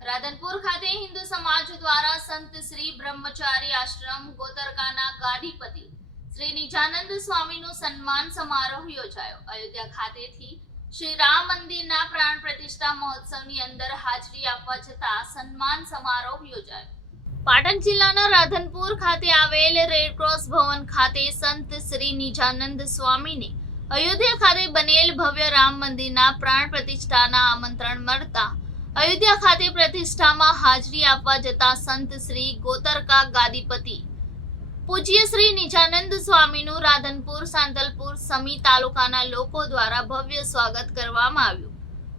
રાધનપુર ખાતે હિન્દુ સમાજ દ્વારા સંત શ્રી બ્રહ્મચારી આશ્રમ ગોતરકાના ગાદીપતિ શ્રી નિજાનંદ સ્વામીનો સન્માન સમારોહ યોજાયો। અયોધ્યા ખાતેથી શ્રી રામ મંદિરના પ્રાણ પ્રતિષ્ઠા મહોત્સવની અંદર હાજરી આપવા જતા સન્માન સમારોહ યોજાયો। પાટણ જિલ્લાના રાધનપુર ખાતે આવેલ રેડક્રોસ ભવન ખાતે સંત શ્રી નિજાનંદ સ્વામીને અયોધ્યા ખાતે બનેલ ભવ્ય રામ મંદિરના પ્રાણ પ્રતિષ્ઠાના આમંત્રણ મળતા અયોધ્યા ખાતે પ્રતિષ્ઠામાં હાજરી આપવા જતા સંત શ્રી ગોતરકા ગાદીપતિ પૂજ્ય શ્રી નિજાનંદ સ્વામીનું રાધનપુર સાંતલપુર સમી તાલુકાના લોકો દ્વારા ભવ્ય સ્વાગત કરવામાં આવ્યું।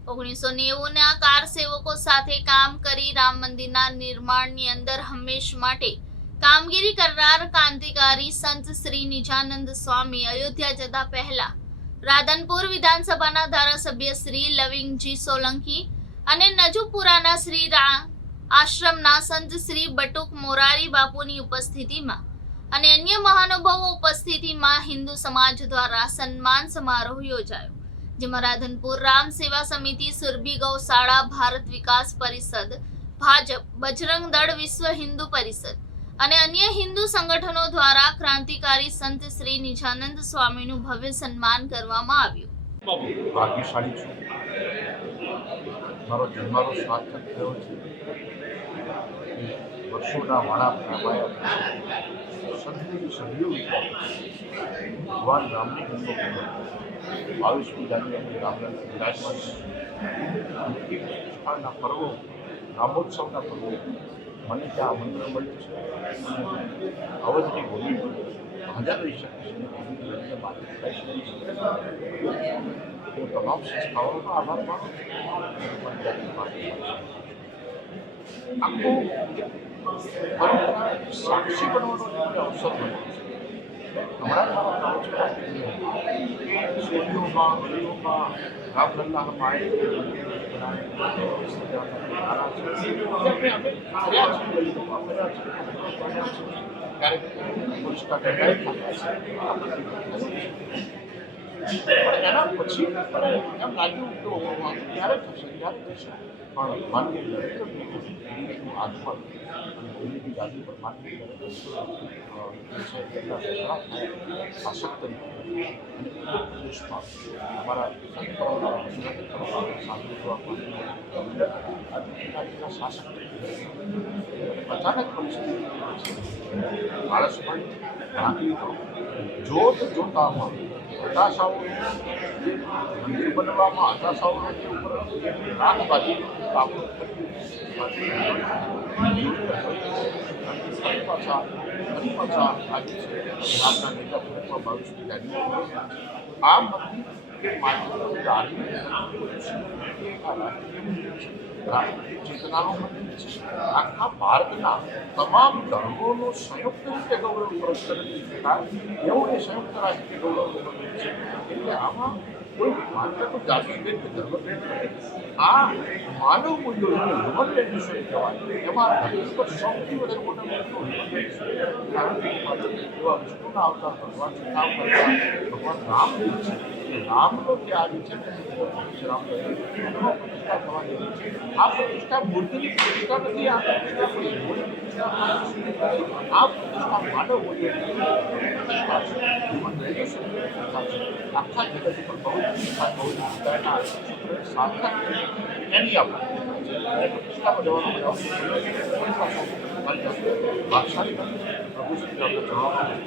1990ના કાર સેવકો સાથે કામ કરી રામ મંદિરના નિર્માણની અંદર હંમેશ માટે કામગીરી કરનાર ક્રાંતિકારી સંત શ્રી નિજાનંદ સ્વામી અયોધ્યા જતા પહેલા રાધનપુર વિધાનસભાના ધારાસભ્ય શ્રી લવિંગજી સોલંકી અને નજુપુરાના શ્રી આશ્રમના સંત શ્રી બટુક મોરારી બાપુની ઉપસ્થિતિમાં અને અન્ય મહાનુભાવો ઉપસ્થિતિમાં હિન્દુ સમાજ દ્વારા સન્માન સમારોહ યોજાયો, જેમાં રાધનપુર રામ સેવા સમિતિ, સુરભી ગૌશાળા, ભારત વિકાસ પરિષદ, ભાજપ, બજરંગ દળ, વિશ્વ હિન્દુ પરિષદ અને અન્ય હિન્દુ સંગઠનો દ્વારા ક્રાંતિકારી સંત શ્રી નિજાનંદ સ્વામીનું ભવ્ય સન્માન કરવામાં આવ્યું। ભાગ્યશાળી છું, મારો જન્મારો સાર્થક થયો છે। વર્ષોના વાણા પ્રમાયા સંતની સદીઓ ભગવાન રામની જન્મભૂમિ 22મી જાન્યુઆરી રામલલ્લા વિરાજમાન પ્રતિષ્ઠાના પર્વો, રામોત્સવના પર્વો મને ત્યાં આમંત્રણ મળ્યું છે। અવધની ભૂમિ હજાર રહી શકે છે, હું તમામ સંસ્થાઓનો આભાર માનું છું। આખો સાક્ષી બનવાનો મને અવસર મળ્યો છે। હમણાં શેરીઓમાં ગલીઓમાં રામલલ્લા ક્યારેક પુરસ્કાર એના પછી એમ લાગ્યું તો ક્યારે થશે, ક્યારે થશે, પણ માનવીય નરેન્દ્ર મોદીનું આગમન અને મોદીની ગાદી પર માનવીય નરેન્દ્ર શાસક તરીકે અને ઉત્તર પ્રદેશમાં અમારા શાસક તરીકે અચાનક પરિસ્થિતિ આળસ પડી, નાગરિકો જોત જોતામાં હતાશાઓ, મંદિર બનવામાં હતાશાઓ રાખવાથી ફરી પાછા આજે છે આપણા નેતા પ્રમુખમાં 22મી જાન્યુઆરી આ મંદિર માત્ર ધાર્મિક ચેતનાનો મંદિર છે। આખા ભારતના તમામ ધર્મોનો સંયુક્ત રીતે ગૌરવ કરી શકાય એવું એ સંયુક્ત રાષ્ટ્રીય ગૌરવ મંદિર છે। એટલે આમાં કોઈ માત્ર તો જાતિભેદ કે ધર્મભેદ નથી, આ માનવ મૂલ્યોનું હ્યુમન વેલ્યુશન કહેવાય। એમાં ધરતી પર સૌથી વધારે મોટા મૂલ્યો કારણ કે એવા વિષ્ણુના અવતાર ભગવાન નામ કરતા ભગવાન રામ છે, એ રામનો જે આજે છે ને રામ પ્રતિષ્ઠા થવાની છે। આ પ્રતિષ્ઠા મૂર્તિની પ્રતિષ્ઠા નથી, આ પ્રતિષ્ઠા માનવ મૂલ્યોની પ્રતિષ્ઠા છે, હ્યુમન વેલ્યુશન પ્રતિષ્ઠા છે। આખા જગત ઉપર બહુ સાર્થક એની આપણે પ્રતિષ્ઠામાં જવાનો ભાગશાળી પ્રભુ શ્રી રામને જણાવવાનું